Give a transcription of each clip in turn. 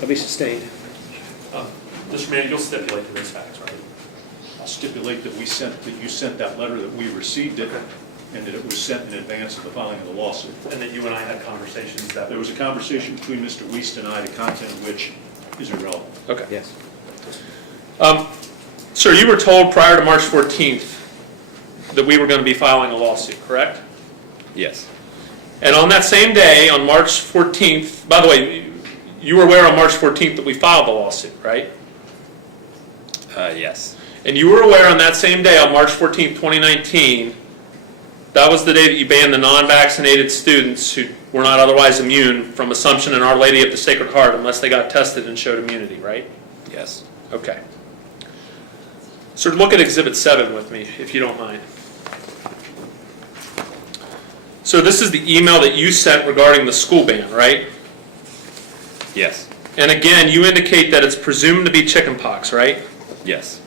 I'll be sustained. Mr. Mann, you'll stipulate to those facts, right? I'll stipulate that you sent that letter, that we received it, and that it was sent in advance of the filing of the lawsuit. And that you and I had conversations that There was a conversation between Mr. Wiest and I, the content of which is irrelevant. Okay. Yes. Sir, you were told prior to March 14th that we were going to be filing a lawsuit, correct? Yes. And on that same day, on March 14th, by the way, you were aware on March 14th that we filed the lawsuit, right? Yes. And you were aware on that same day, on March 14th, 2019, that was the day that you banned the non-vaccinated students who were not otherwise immune from Assumption and Our Lady of the Sacred Heart unless they got tested and showed immunity, right? Yes. Okay. So look at Exhibit 7 with me, if you don't mind. So this is the email that you sent regarding the school ban, right? Yes. And again, you indicate that it's presumed to be chickenpox, right? Yes.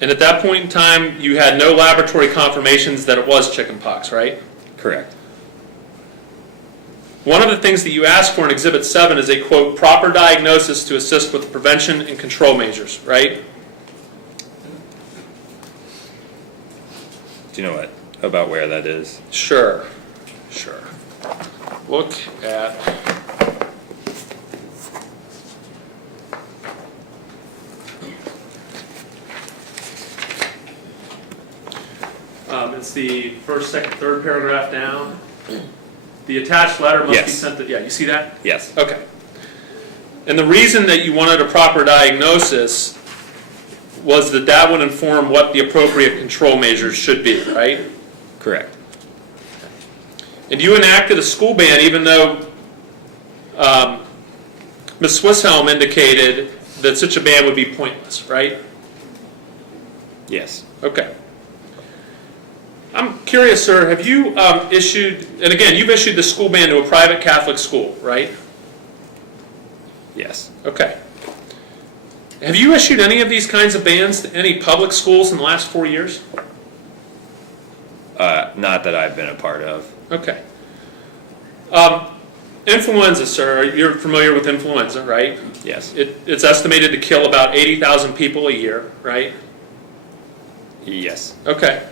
And at that point in time, you had no laboratory confirmations that it was chickenpox, right? Correct. One of the things that you asked for in Exhibit 7 is a, quote, proper diagnosis to assist with prevention and control measures, right? Do you know what about where that is? Sure. Look at it's the first, second, third paragraph down. The attached letter must be Yes. sent to, yeah, you see that? Yes. Okay. And the reason that you wanted a proper diagnosis was that that would inform what the appropriate control measures should be, right? Correct. And you enacted a school ban even though Ms. Swisshelm indicated that such a ban would be pointless, right? Yes. Okay. I'm curious, sir, have you issued, and again, you've issued the school ban to a private Catholic school, right? Yes. Okay. Have you issued any of these kinds of bans to any public schools in the last 4 years? Not that I've been a part of. Okay. Influenza, sir, you're familiar with influenza, right? Yes. It's estimated to kill about 80,000 people a year, right? Yes. Okay.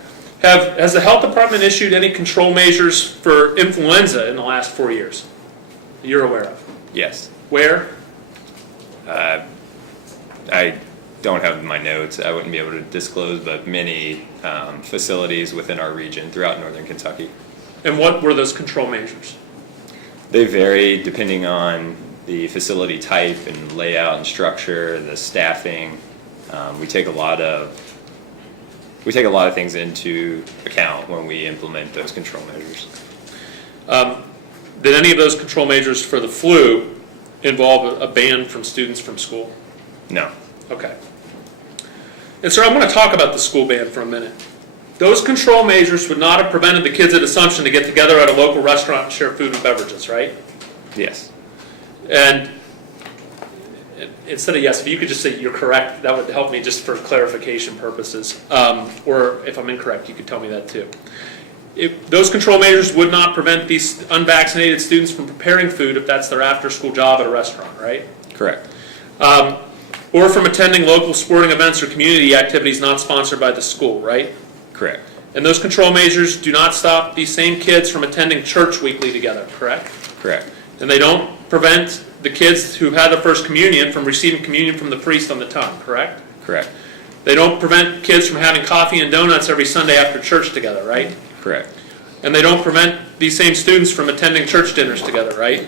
Has the health department issued any control measures for influenza in the last 4 years that you're aware of? Yes. Where? I don't have my notes. I wouldn't be able to disclose, but many facilities within our region throughout northern Kentucky. And what were those control measures? They vary depending on the facility type and layout and structure, the staffing. We take a lot of things into account when we implement those control measures. Did any of those control measures for the flu involve a ban from students from school? No. Okay. And sir, I want to talk about the school ban for a minute. Those control measures would not have prevented the kids at Assumption to get together at a local restaurant and share food and beverages, right? Yes. And instead of yes, if you could just say you're correct, that would help me just for clarification purposes. Or if I'm incorrect, you could tell me that too. Those control measures would not prevent these unvaccinated students from preparing food if that's their after-school job at a restaurant, right? Correct. Or from attending local sporting events or community activities not sponsored by the school, right? Correct. And those control measures do not stop these same kids from attending church weekly together, correct? Correct. And they don't prevent the kids who had their first communion from receiving communion from the priest on the tongue, correct? Correct. They don't prevent kids from having coffee and donuts every Sunday after church together, right? Correct. And they don't prevent these same students from attending church dinners together, right?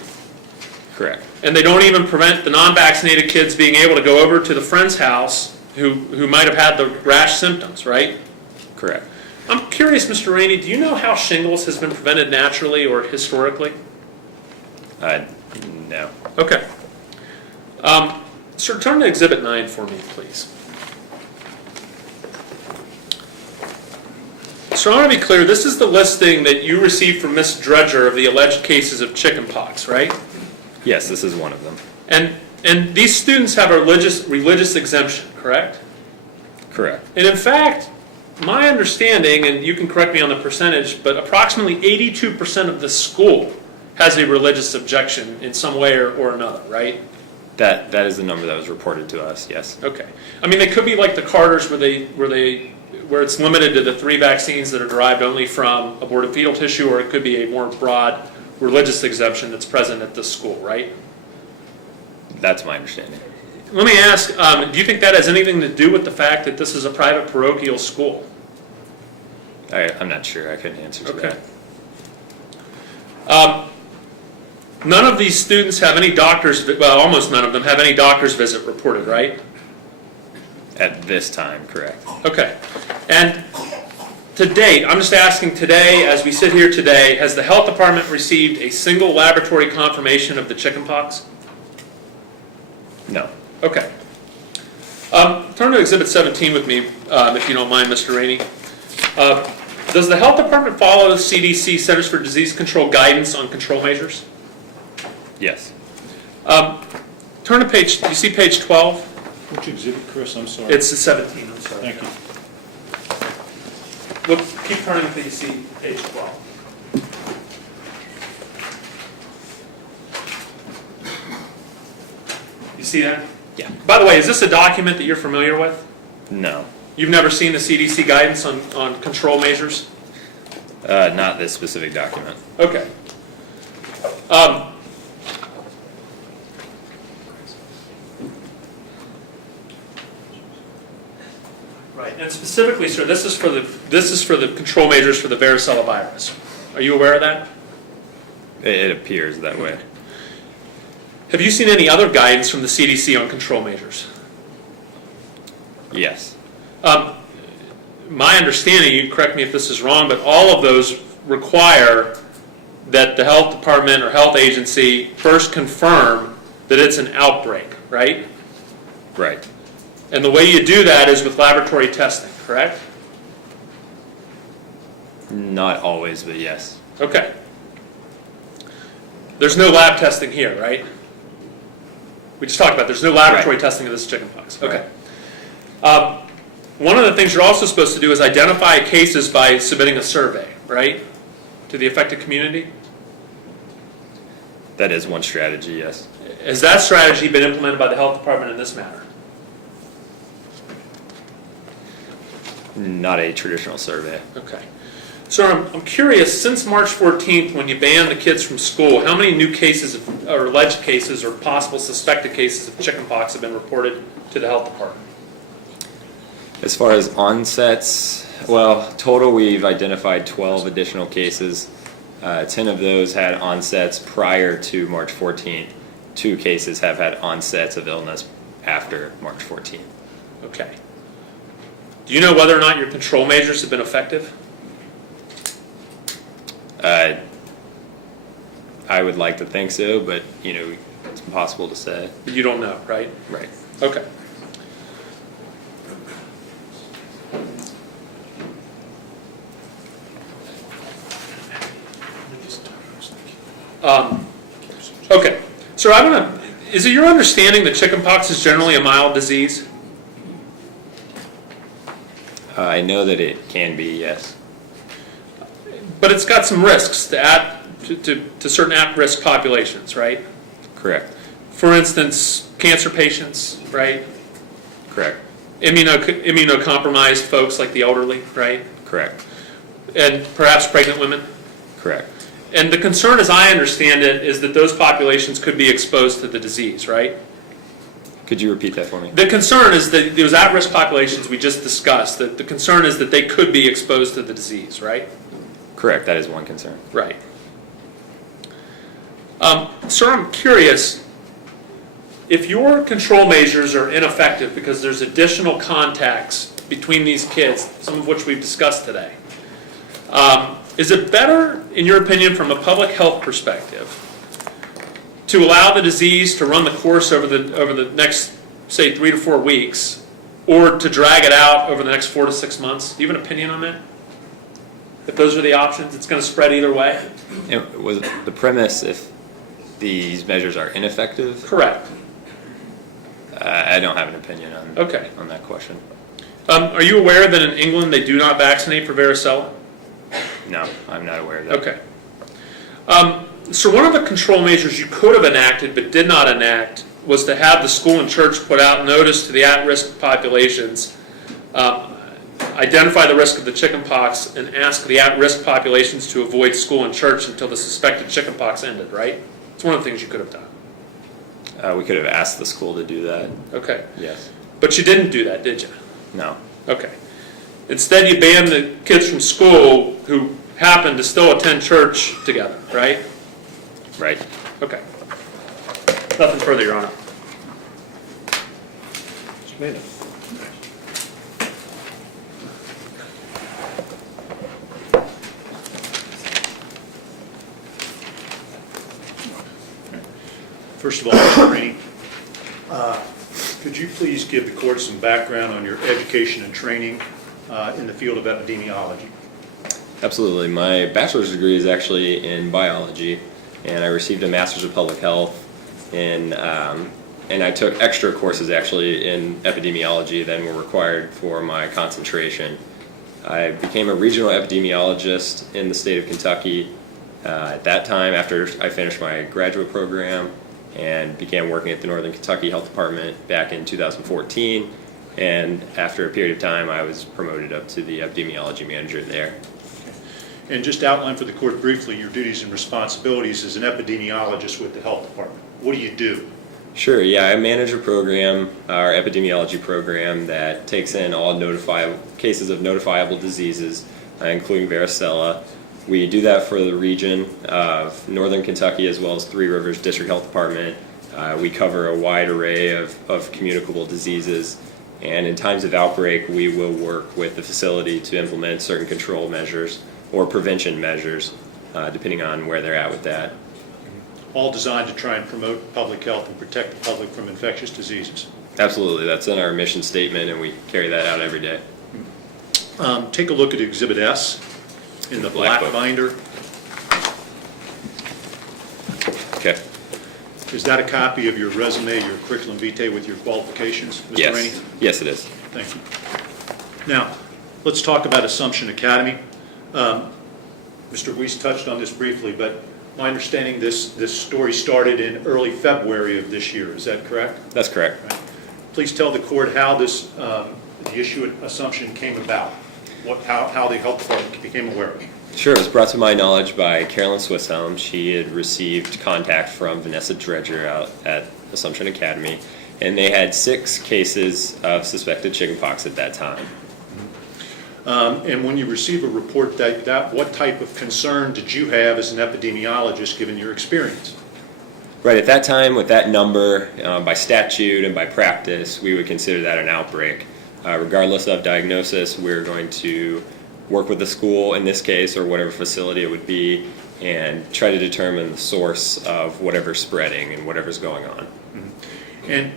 Correct. And they don't even prevent the non-vaccinated kids being able to go over to the friend's house who might have had the rash symptoms, right? Correct. I'm curious, Mr. Raney, do you know how shingles has been prevented naturally or historically? No. Okay. Sir, turn to Exhibit 9 for me, please. So I want to be clear, this is the listing that you received from Ms. Dredger of the alleged cases of chickenpox, right? Yes, this is one of them. And these students have a religious exemption, correct? Correct. And in fact, my understanding, and you can correct me on the percentage, but approximately 82% of the school has a religious objection in some way or another, right? That is the number that was reported to us, yes. Okay. I mean, they could be like the Carters where it's limited to the 3 vaccines that are derived only from aborted fetal tissue, or it could be a more broad religious exemption that's present at this school, right? That's my understanding. Let me ask, do you think that has anything to do with the fact that this is a private parochial school? I'm not sure. I couldn't answer to Okay. that. None of these students have any well, almost none of them have any doctor's visit reported, right? At this time, correct. Okay. And to date, I'm just asking today, as we sit here today, has the health department received a single laboratory confirmation of the chickenpox? No. Okay. Turn to Exhibit 17 with me, if you don't mind, Mr. Raney. Does the health department follow the CDC, Centers for Disease Control, guidance on control measures? Yes. Turn to page, do you see page 12? Which exhibit, Chris? I'm sorry. It's the 17, I'm sorry. Thank you. Look, keep turning until you see page 12. You see that? Yeah. By the way, is this a document that you're familiar with? No. You've never seen the CDC guidance on control measures? Not this specific document. Okay. Right, and specifically, sir, this is for the control measures for the varicella virus. Are you aware of that? It appears that way. Have you seen any other guidance from the CDC on control measures? Yes. My understanding, you correct me if this is wrong, but all of those require that the health department or health agency first confirm that it's an outbreak, right? Right. And the way you do that is with laboratory testing, correct? Not always, but yes. Okay. There's no lab testing here, right? We just talked about there's no laboratory testing of this chickenpox. Okay. One of the things you're also supposed to do is identify cases by submitting a survey, right, to the affected community. That is one strategy, yes. Has that strategy been implemented by the health department in this matter? Not a traditional survey. Okay. Sir, I'm curious, since March 14th, when you banned the kids from school, how many new cases or alleged cases or possible suspected cases of chickenpox have been reported to the health department? As far as onsets, well, total we've identified 12 additional cases. 10 of those had onsets prior to March 14th. 2 cases have had onsets of illness after March 14th. Okay. Do you know whether or not your control measures have been effective? I would like to think so, but it's impossible to say. You don't know, right? Right. Okay. Okay. So is it your understanding that chickenpox is generally a mild disease? I know that it can be, yes. But it's got some risks to certain at-risk populations, right? Correct. For instance, cancer patients, right? Correct. Immunocompromised folks like the elderly, right? Correct. And perhaps pregnant women. Correct. And the concern, as I understand it, is that those populations could be exposed to the disease, right? Could you repeat that for me? The concern is that those at-risk populations we just discussed, that the concern is that they could be exposed to the disease, right? Correct. That is one concern. Right. Sir, I'm curious, if your control measures are ineffective because there's additional contacts between these kids, some of which we've discussed today, is it better, in your opinion, from a public health perspective, to allow the disease to run the course over the next, say, 3 to 4 weeks, or to drag it out over the next 4 to 6 months? Do you have an opinion on that? If those are the options, it's going to spread either way? Was the premise if these measures are ineffective? Correct. I don't have an opinion on that question. Are you aware that in England they do not vaccinate for varicella? No, I'm not aware of that. Okay. So one of the control measures you could have enacted but did not enact was to have the school and church put out notice to the at-risk populations, identify the risk of the chickenpox, and ask the at-risk populations to avoid school and church until the suspected chickenpox ended, right? It's one of the things you could have done. We could have asked the school to do that. Okay. Yes. But you didn't do that, did you? No. Okay. Instead, you banned the kids from school who happened to still attend church together, right? Right. Okay. Nothing further, Your Honor. Mr. Maynard. First of all, Mr. Raney, could you please give the court some background on your education and training in the field of epidemiology? Absolutely. My bachelor's degree is actually in biology, and I received a master's of public health and I took extra courses actually in epidemiology than were required for my concentration. I became a regional epidemiologist in the state of Kentucky at that time after I finished my graduate program, and began working at the Northern Kentucky Health Department back in 2014. And after a period of time, I was promoted up to the epidemiology manager there. And just outline for the court briefly your duties and responsibilities as an epidemiologist with the health department. What do you do? Sure, yeah, I manage a program, our epidemiology program, that takes in all cases of notifiable diseases, including varicella. We do that for the region of Northern Kentucky as well as Three Rivers District Health Department. We cover a wide array of communicable diseases, and in times of outbreak, we will work with the facility to implement certain control measures or prevention measures, depending on where they're at with that. All designed to try and promote public health and protect the public from infectious diseases. Absolutely, that's in our mission statement, and we carry that out every day. Take a look at Exhibit S in the black book. binder. Okay. Is that a copy of your resume, your curriculum vitae with your qualifications, Mr. Yes. Raney? Yes, it is. Thank you. Now, let's talk about Assumption Academy. Mr. Weiss touched on this briefly, but my understanding this story started in early February of this year. Is that correct? That's correct. Right. Please tell the court how the issue at Assumption came about, how the health department became aware of it. Sure, it was brought to my knowledge by Carolyn Swisshelm. She had received contact from Vanessa Dredger out at Assumption Academy, and they had 6 cases of suspected chickenpox at that time. And when you receive a report like that, what type of concern did you have as an epidemiologist given your experience? Right, at that time, with that number, by statute and by practice, we would consider that an outbreak. Regardless of diagnosis, we're going to work with the school in this case, or whatever facility it would be, and try to determine the source of whatever's spreading and whatever's going on. And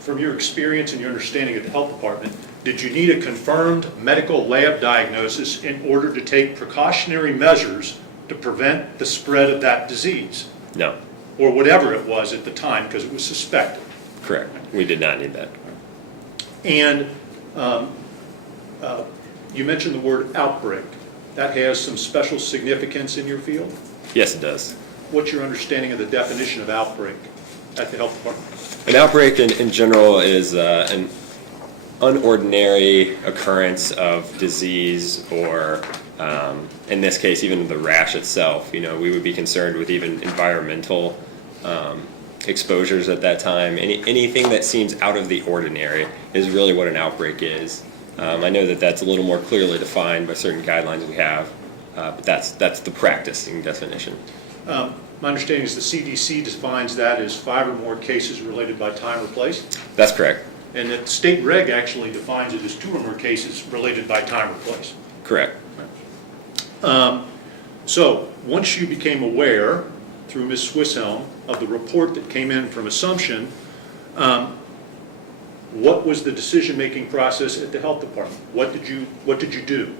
from your experience and your understanding of the health department, did you need a confirmed medical lab diagnosis in order to take precautionary measures to prevent the spread of that disease? No, Or whatever it was at the time, because it was suspected. correct. We did not need that. And you mentioned the word outbreak. That has some special significance in your field? Yes, it does. What's your understanding of the definition of outbreak at the health department? An outbreak in general is an unordinary occurrence of disease, or in this case, even the rash itself. You know, we would be concerned with even environmental exposures at that time. Anything that seems out of the ordinary is really what an outbreak is. I know that that's a little more clearly defined by certain guidelines we have, but that's the practicing definition. My understanding is the CDC defines that as 5 or more cases related by time or place, That's correct. and that state reg actually defines it as 2 or more cases related by time or place. Correct. So once you became aware, through Ms. Swisshelm, of the report that came in from Assumption, what was the decision-making process at the health department? What did you do?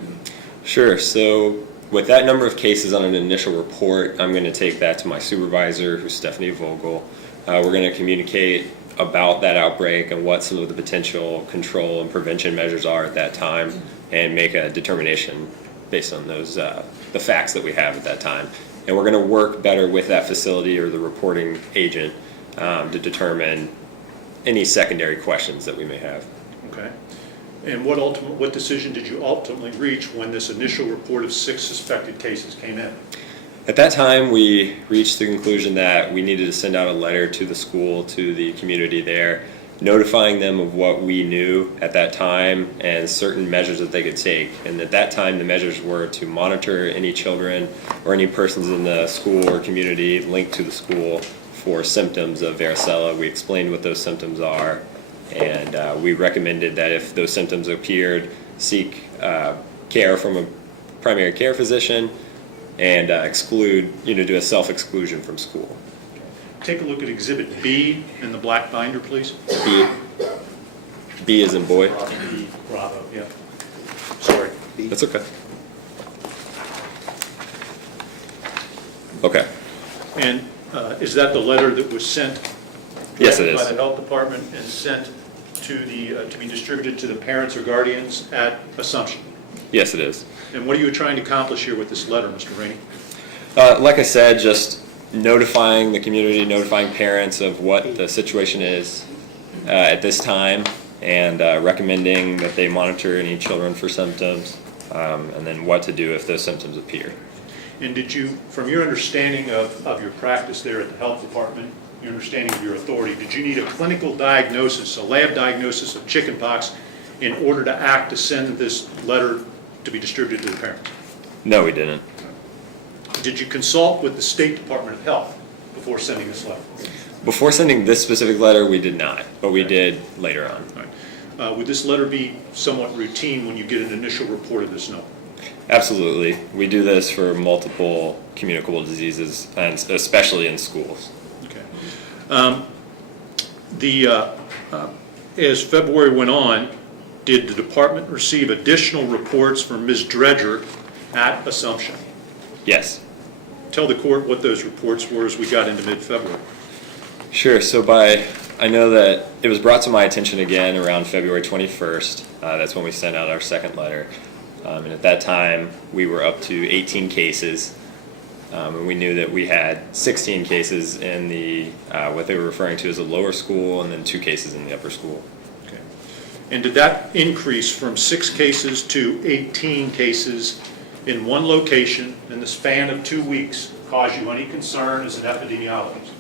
Sure. So with that number of cases on an initial report, I'm going to take that to my supervisor, who's Stephanie Vogel. We're going to communicate about that outbreak and what some of the potential control and prevention measures are at that time, and make a determination based on those the facts that we have at that time. and we're going to work better with that facility or the reporting agent to determine any secondary questions that we may have. Okay. And what decision did you ultimately reach when this initial report of 6 suspected cases came in? At that time, we reached the conclusion that we needed to send out a letter to the school, to the community there, notifying them of what we knew at that time and certain measures that they could take. And at that time, the measures were to monitor any children or any persons in the school or community linked to the school for symptoms of varicella. We explained what those symptoms are, and we recommended that if those symptoms appeared, seek care from a primary care physician and do a self-exclusion from school. Take a look at Exhibit B in the black binder, please. B as in boy. B, Bravo, yeah. Sorry. B. That's okay. Okay. And is that the letter that was sent? Yes, it is. By the health department and sent to be distributed to the parents or guardians at Assumption? Yes, it is. And what are you trying to accomplish here with this letter, Mr. Raney? Like I said, just notifying the community, notifying parents of what the situation is at this time, and recommending that they monitor any children for symptoms, and then what to do if those symptoms appear. And did you, from your understanding of your practice there at the health department, your understanding of your authority, did you need a clinical diagnosis, a lab diagnosis of chickenpox in order to act to send this letter to be distributed to the parents? No, we didn't. Did you consult with the State Department of Health before sending this letter? Before sending this specific letter, we did not, but we did later on. All right. Would this letter be somewhat routine when you get an initial report of this note? Absolutely. We do this for multiple communicable diseases, and especially in schools. Okay. As February went on, did the department receive additional reports from Ms. Dredger at Assumption? Yes. Tell the court what those reports were as we got into mid-February. Sure. So I know that it was brought to my attention again around February 21st. That's when we sent out our second letter. And at that time, we were up to 18 cases. And we knew that we had 16 cases in the what they were referring to as a lower school, and then 2 cases in the upper school. Okay. And did that increase from 6 cases to 18 cases in one location in the span of 2 weeks cause you any concern as an epidemiologist?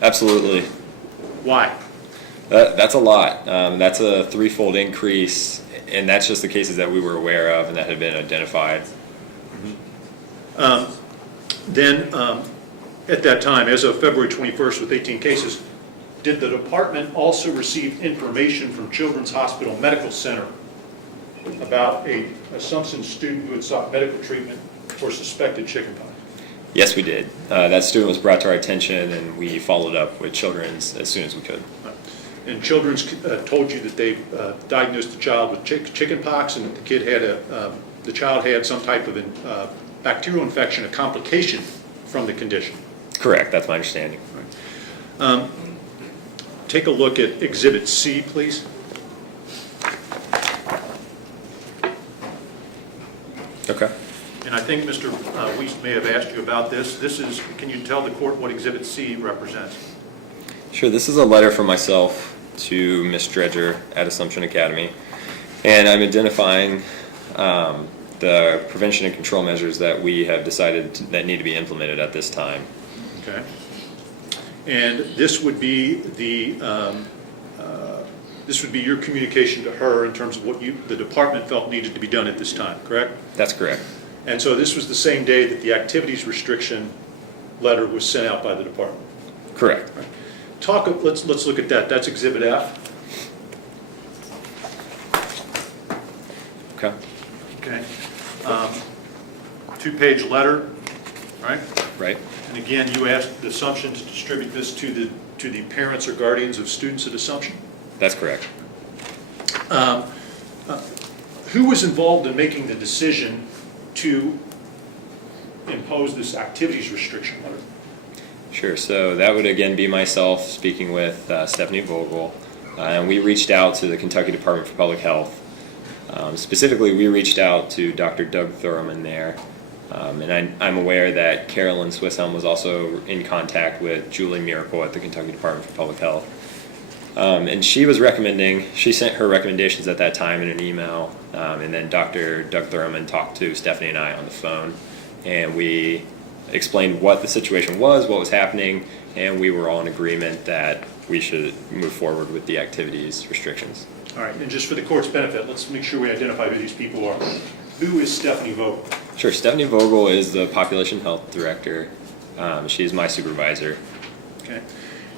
Absolutely. Why? That's a lot. That's a 3-fold increase, and that's just the cases that we were aware of and that had been identified. Then, at that time, as of February 21st with 18 cases, did the department also receive information from Children's Hospital Medical Center about a Assumption student who had sought medical treatment for suspected chickenpox? Yes, we did. That student was brought to our attention, and we followed up with Children's as soon as we could. And Children's told you that they diagnosed the child with chickenpox, and that the child had some type of bacterial infection, a complication from the condition. Correct. That's my understanding. Take a look at Exhibit C, please. Okay. And I think Mr. Wiest may have asked you about this. Can you tell the court what Exhibit C represents? Sure. This is a letter from myself to Ms. Dredger at Assumption Academy, and I'm identifying the prevention and control measures that we have decided that need to be implemented at this time. Okay. And this would be your communication to her in terms of what the department felt needed to be done at this time, correct? That's correct. And so this was the same day that the activities restriction letter was sent out by the department? Correct. Let's look at that. That's Exhibit F. Okay. Okay. 2-page letter, right? Right. And again, you asked the Assumption to distribute this to the parents or guardians of students at Assumption? That's correct. Who was involved in making the decision to impose this activities restriction letter? Sure. So that would again be myself speaking with Stephanie Vogel, and we reached out to the Kentucky Department for Public Health. Specifically, we reached out to Dr. Doug Thurman there, And I'm aware that Carolyn Swisshelm was also in contact with Julie Miracle at the Kentucky Department for Public Health. And she sent her recommendations at that time in an email, and then Dr. Doug Thurman talked to Stephanie and I on the phone, and we explained what the situation was, what was happening, and we were all in agreement that we should move forward with the activities restrictions. All right, and just for the court's benefit, let's make sure we identify who these people are. Who is Stephanie Vogel? Sure, Stephanie Vogel is the Population Health Director. She's my supervisor. Okay.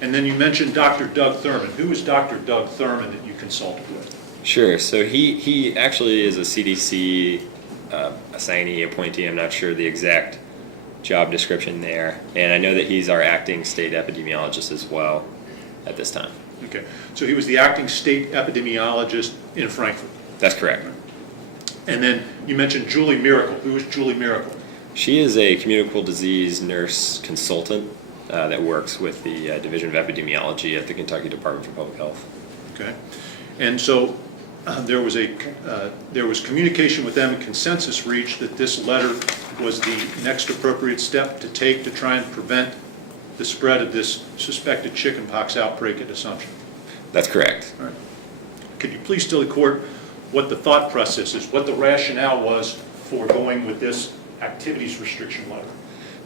And then you mentioned Dr. Doug Thurman. Who is Dr. Doug Thurman that you consulted with? Sure, so he actually is a CDC assignee, appointee, I'm not sure the exact job description there. And I know that he's our acting state epidemiologist as well at this time. Okay, so he was the acting state epidemiologist in Frankfurt. That's correct. And then you mentioned Julie Miracle. Who is Julie Miracle? She is a communicable disease nurse consultant that works with the Division of Epidemiology at the Kentucky Department for Public Health. Okay, and so there was communication with them, consensus reached that this letter was the next appropriate step to take to try and prevent the spread of this suspected chickenpox outbreak at Assumption. That's correct. All right. Could you please tell the court what the thought process is, what the rationale was for going with this activities restriction letter?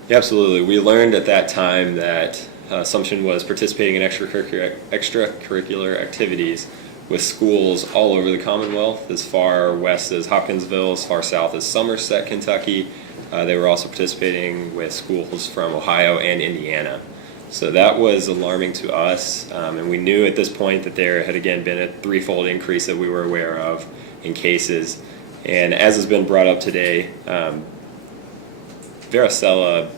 Yeah, absolutely. We learned at that time that Assumption was participating in extracurricular activities with schools all over the Commonwealth, as far west as Hopkinsville, as far south as Somerset, Kentucky. They were also participating with schools from Ohio and Indiana. So that was alarming to us, and we knew at this point that there had again been a threefold increase that we were aware of in cases. And as has been brought up today, varicella,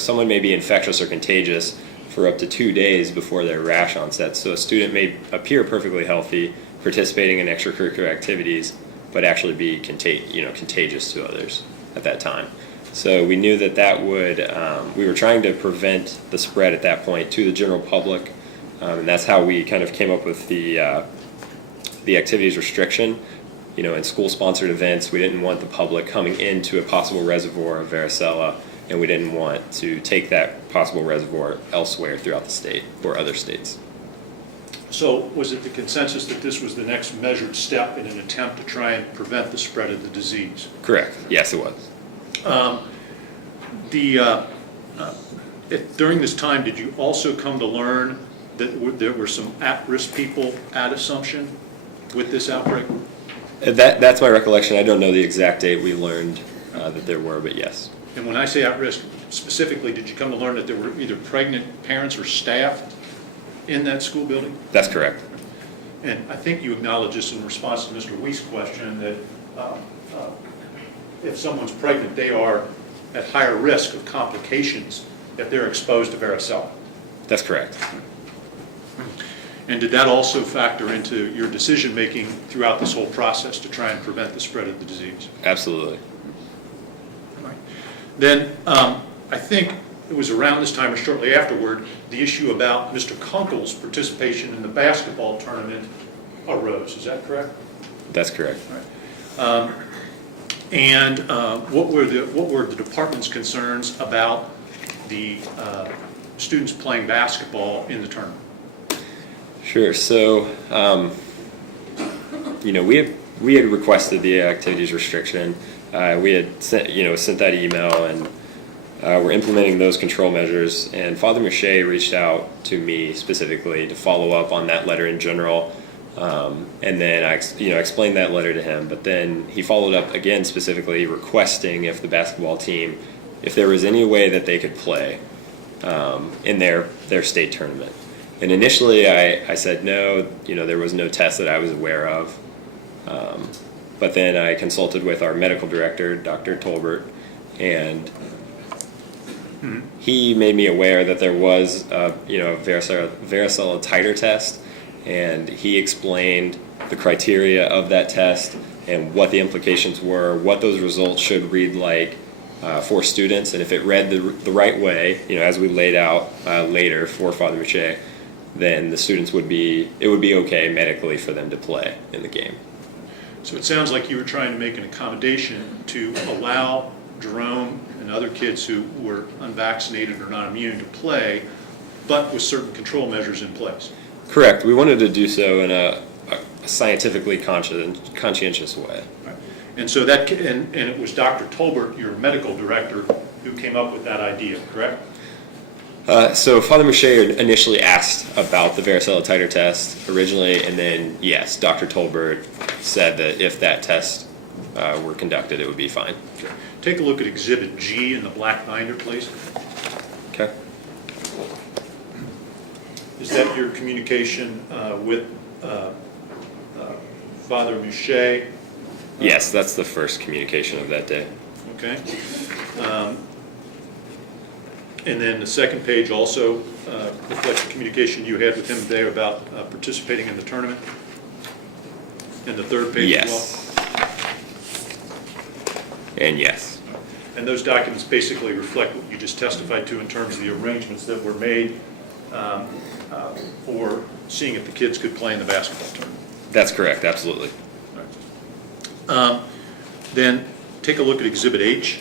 someone may be infectious or contagious for up to 2 days before their rash onset. So a student may appear perfectly healthy, participating in extracurricular activities, but actually be contagious to others at that time. So we knew that we were trying to prevent the spread at that point to the general public, and that's how we kind of came up with the activities restriction. In school-sponsored events, we didn't want the public coming into a possible reservoir of varicella, and we didn't want to take that possible reservoir elsewhere throughout the state or other states. So was it the consensus that this was the next measured step in an attempt to try and prevent the spread of the disease? Correct. Yes, it was. During this time, did you also come to learn that there were some at-risk people at Assumption with this outbreak? That's my recollection. I don't know the exact date we learned that there were, but yes. And when I say at-risk, specifically, did you come to learn that there were either pregnant parents or staff in that school building? That's correct. And I think you acknowledged this in response to Mr. Wee's question that if someone's pregnant, they are at higher risk of complications if they're exposed to varicella. That's correct. And did that also factor into your decision-making throughout this whole process to try and prevent the spread of the disease? Absolutely. Right. Then I think it was around this time or shortly afterward, the issue about Mr. Kunkel's participation in the basketball tournament arose. Is that correct? That's correct. All right. And what were the department's concerns about the students playing basketball in the tournament? Sure. So, we had requested the activities restriction. We had sent that email, and we're implementing those control measures. And Father Miche reached out to me specifically to follow up on that letter in general. And then I explained that letter to him. But then he followed up again, specifically requesting if the basketball team, if there was any way that they could play in their state tournament. And initially I said no, there was no test that I was aware of. But then I consulted with our medical director, Dr. Tolbert, and he made me aware that there was a varicella titer test, and he explained the criteria of that test and what the implications were, what those results should read like for students, and if it read the right way, as we laid out later for Father Miche, then the students it would be okay medically for them to play in the game. So it sounds like you were trying to make an accommodation to allow Jerome and other kids who were unvaccinated or not immune to play, but with certain control measures in place. Correct. We wanted to do so in a scientifically conscientious way. Right. And so that, and it was Dr. Tolbert, your medical director, who came up with that idea, correct? So Father Mouche initially asked about the varicella titer test originally, and then yes, Dr. Tolbert said that if that test were conducted, it would be fine. Okay. Take a look at Exhibit G in the black binder, please. Okay. Is that your communication with Father Mouche? Yes, that's the first communication of that day. Okay. And then the second page also reflects the communication you had with him today about participating in the tournament? And the third page as well? Yes. And yes. And those documents basically reflect what you just testified to in terms of the arrangements that were made for seeing if the kids could play in the basketball tournament. That's correct, absolutely. Then take a look at Exhibit H.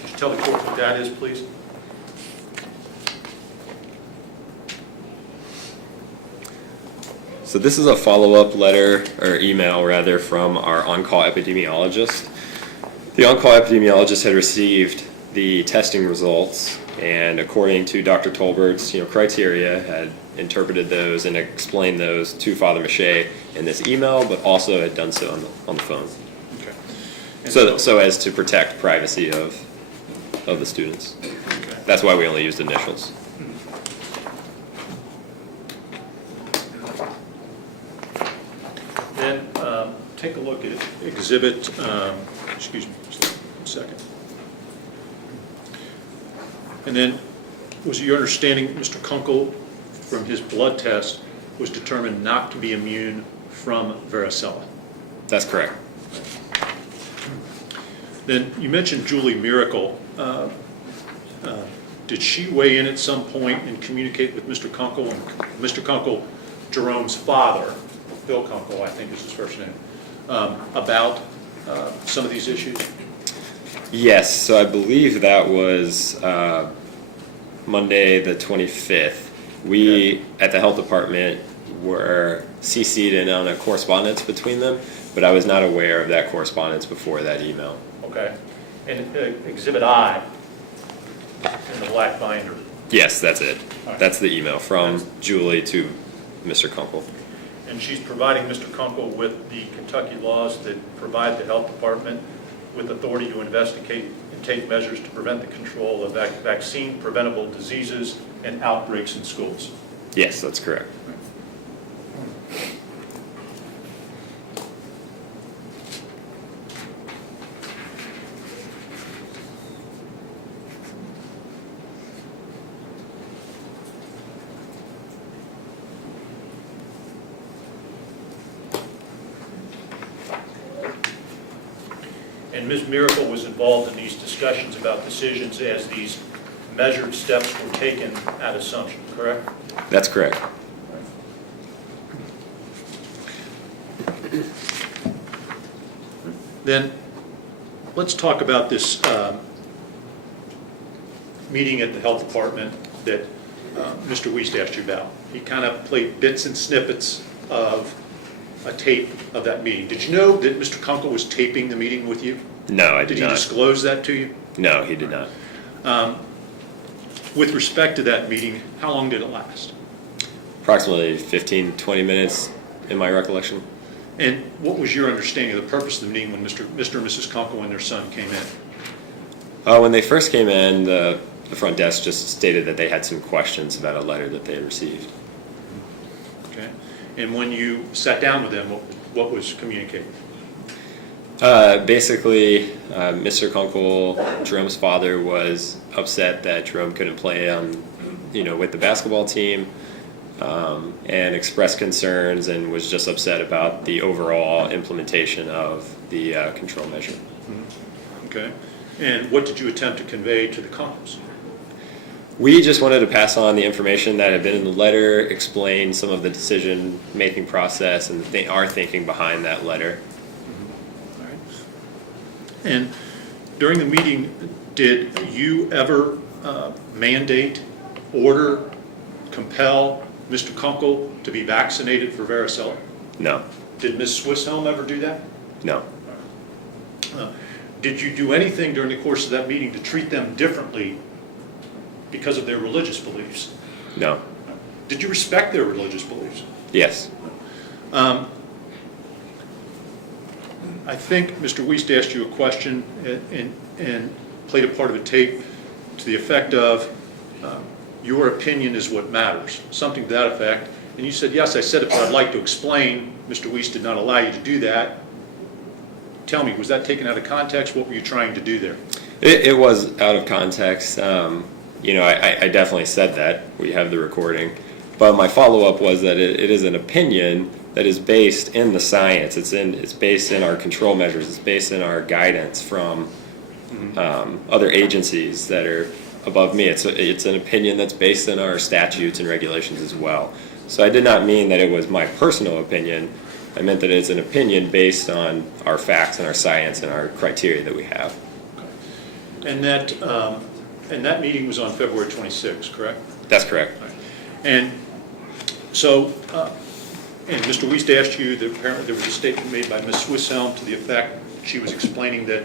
Could you tell the court what that is, please? So this is a follow-up letter, or email rather, from our on-call epidemiologist. The on-call epidemiologist had received the testing results, and according to Dr. Tolbert's criteria, had interpreted those and explained those to Father Mouche in this email, but also had done so on the phone. Okay. And So as to protect privacy of the students. okay. That's why we only used initials. Then take a look at Exhibit, excuse me, just a second. And then, was it your understanding Mr. Kunkel, from his blood test, was determined not to be immune from varicella? That's correct. Then you mentioned Julie Miracle. Did she weigh in at some point and communicate with Mr. Kunkel? And Mr. Kunkel, Jerome's father, Bill Kunkel, I think is his first name, about some of these issues? Yes, so I believe that was Monday the 25th. We, at the health department, were CC'd in on a correspondence between them, but I was not aware of that correspondence before that email. Okay. And Exhibit I in the black binder. Yes, that's it. All right. That's the email from Julie to Mr. Kunkel. And she's providing Mr. Kunkel with the Kentucky laws that provide the health department with authority to investigate and take measures to prevent the control of vaccine preventable diseases and outbreaks in schools. Yes, that's correct. And Ms. Miracle was involved in these discussions about decisions as these measured steps were taken at Assumption, correct? That's correct. Then let's talk about this meeting at the health department that Mr. Wiest asked you about. He kind of played bits and snippets of a tape of that meeting. Did you know that Mr. Kunkel was taping the meeting with you? No, I did Did he not. disclose that to you? No, he did not. With respect to that meeting, how long did it last? Approximately 15, 20 minutes in my recollection. And what was your understanding of the purpose of the meeting when Mr. and Mrs. Kunkel and their son came in? When they first came in, the front desk just stated that they had some questions about a letter that they had received. Okay. And when you sat down with them, what was communicated? Basically, Mr. Kunkel, Jerome's father, was upset that Jerome couldn't play with the basketball team, and expressed concerns and was just upset about the overall implementation of the control measure. Okay. And what did you attempt to convey to the Kunkels? We just wanted to pass on the information that had been in the letter, explain some of the decision-making process and our thinking behind that letter. All right. And During the meeting, did you ever mandate, order, compel Mr. Kunkel to be vaccinated for varicella? No, Did Ms. Swisshelm ever do that? no, Did you do anything during the course of that meeting to treat them differently because of their religious beliefs? no, Did you respect their religious beliefs? yes, I think Mr. Wiest asked you a question and played a part of a tape to the effect of, your opinion is what matters, something to that effect. And you said, yes, I said it, but I'd like to explain. Mr. Wiest did not allow you to do that. Tell me, was that taken out of context? What were you trying to do there? it was out of context. You know, I definitely said that. We have the recording. But my follow-up was that it is an opinion that is based in the science. It's based in our control measures. It's based in our guidance from other agencies that are above me. It's an opinion that's based in our statutes and regulations as well. So I did not mean that it was my personal opinion. I meant that it's an opinion based on our facts and our science and our criteria that we have. And that meeting was on February 26th, correct? That's correct. And so, and Mr. Wiest asked you that apparently there was a statement made by Ms. Swisshelm to the effect she was explaining that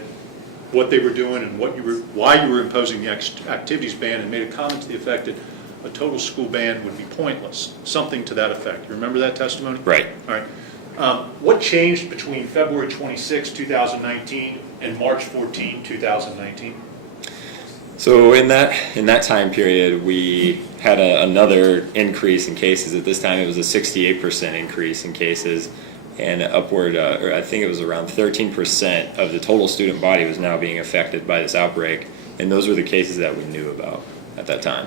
what they were doing and why you were imposing the activities ban, and made a comment to the effect that a total school ban would be pointless, something to that effect. You remember that testimony? Right. All right. What changed between February 26, 2019 and March 14, 2019? So in that time period, we had another increase in cases. At this time, it was a 68% increase in cases, and upward, or I think it was around 13% of the total student body was now being affected by this outbreak, and those were the cases that we knew about at that time.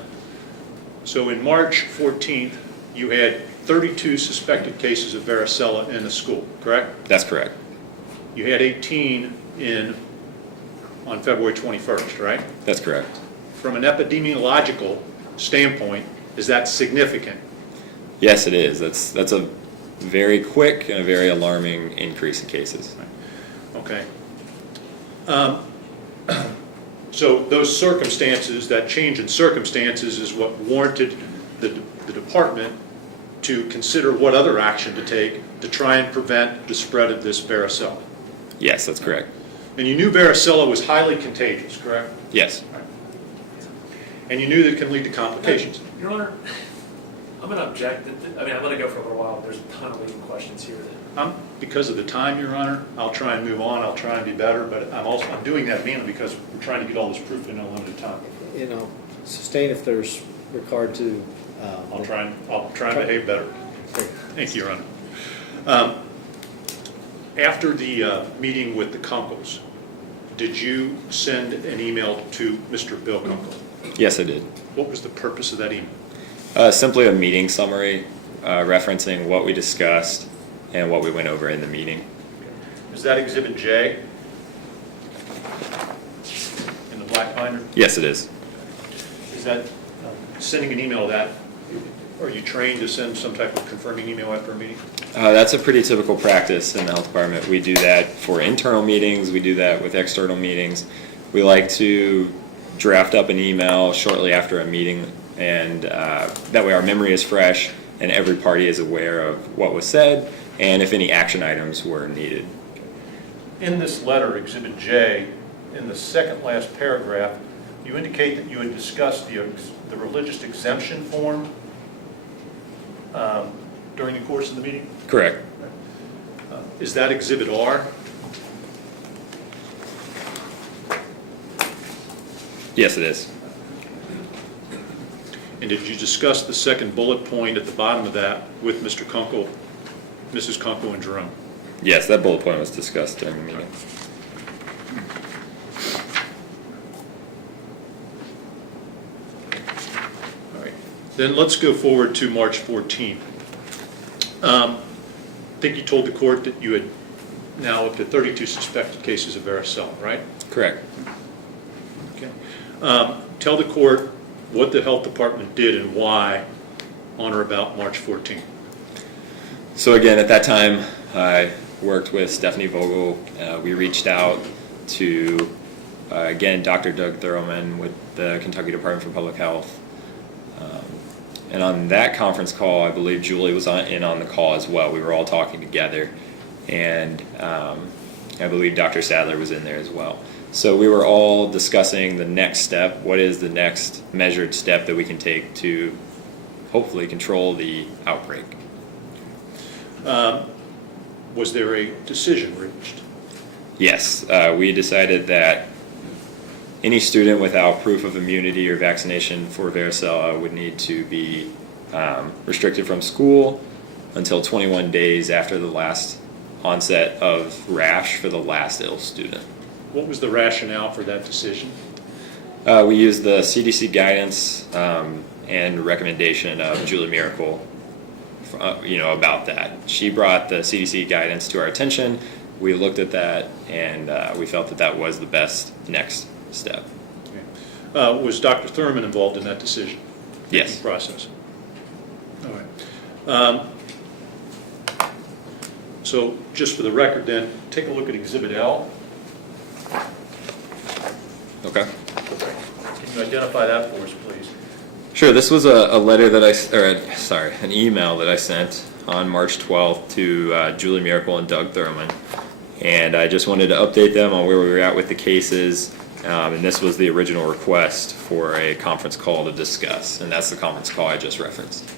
So in March 14th, you had 32 suspected cases of varicella in the school, correct? That's correct. You had 18 on February 21st, right? That's correct. From an epidemiological standpoint, is that significant? Yes, it is. That's a very quick and a very alarming increase in cases. Okay. So those circumstances, that change in circumstances is what warranted the department to consider what other action to take to try and prevent the spread of this varicella. Yes, that's correct. And you knew varicella was highly contagious, correct? Yes. And you knew that it can lead to complications. Your Honor, I'm going to object. I'm going to go for a little while. There's a ton of legal questions here. Because of the time, Your Honor, I'll try and move on. I'll try and be better, but I'm doing that mainly because we're trying to get all this proof in a limited time. You know, sustain if there's regard to. I'll try and behave better. Thank you, Your Honor. After the meeting with the Kunkels, did you send an email to Mr. Bill Kunkel? Yes, I did. What was the purpose of that email? Simply a meeting summary referencing what we discussed and what we went over in the meeting. Is that Exhibit J in the black binder? Yes, it is. Is that sending an email that, are you trained to send some type of confirming email after a meeting? That's a pretty typical practice in the health department. We do that for internal meetings. We do that with external meetings. We like to draft up an email shortly after a meeting, and that way our memory is fresh and every party is aware of what was said and if any action items were needed. In this letter, Exhibit J, in the second last paragraph, you indicate that you had discussed the religious exemption form during the course of the meeting? Correct. Is that Exhibit R? Yes, it is. And did you discuss the second bullet point at the bottom of that with Mr. Kunkel, Mrs. Kunkel, and Jerome? Yes, that bullet point was discussed during the meeting. All right. Then let's go forward to March 14th. I think you told the court that you had now up to 32 suspected cases of varicella, right? Correct. Okay. Tell the court what the health department did and why on or about March 14th. So again, at that time, I worked with Stephanie Vogel. We reached out to again, Dr. Doug Thurman with the Kentucky Department for Public Health. And on that conference call, I believe Julie was in on the call as well. We were all talking together, and I believe Dr. Sadler was in there as well. So we were all discussing the next step. What is the next measured step that we can take to hopefully control the outbreak? Was there a decision reached? Yes, we decided that any student without proof of immunity or vaccination for varicella would need to be restricted from school until 21 days after the last onset of rash for the last ill student. What was the rationale for that decision? We used the CDC guidance and recommendation of Julie Miracle, about that. She brought the CDC guidance to our attention. We looked at that, and we felt that that was the best next step. Was Dr. Thurman involved in that decision? Yes. Process. All right. So just for the record then, take a look at Exhibit L. Okay. Can you identify that for us, please? Sure. This was a letter that an email that I sent on March 12th to Julie Miracle and Doug Thurman, and I just wanted to update them on where we were at with the cases. And this was the original request for a conference call to discuss, and that's the conference call I just referenced.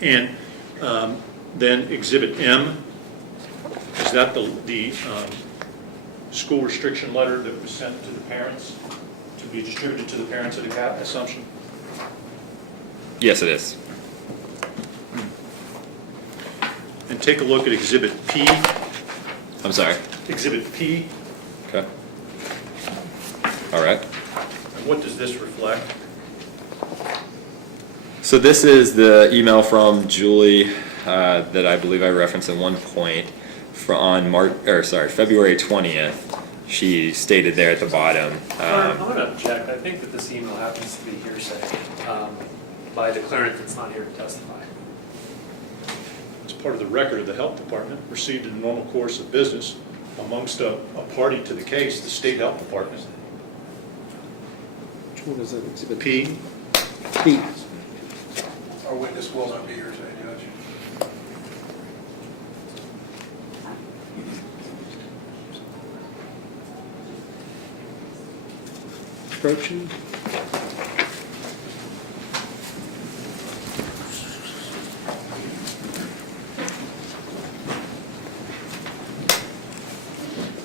And then Exhibit M, is that the school restriction letter that was sent to the parents, to be distributed to the parents at a Assumption? Yes, it is. And take a look at Exhibit P. I'm sorry. Exhibit P, Okay. All right. and what does this reflect? So this is the email from Julie that I believe I referenced at one point on February 20th. She stated there at the bottom. I'm going to object. I think that this email happens to be hearsay by a declarant that's not here to testify. It's part of the record of the health department, received in the normal course of business amongst a party to the case, the state health department. Which one is that exhibit? P, P. Our witness will not be here today, Judge. Approaching.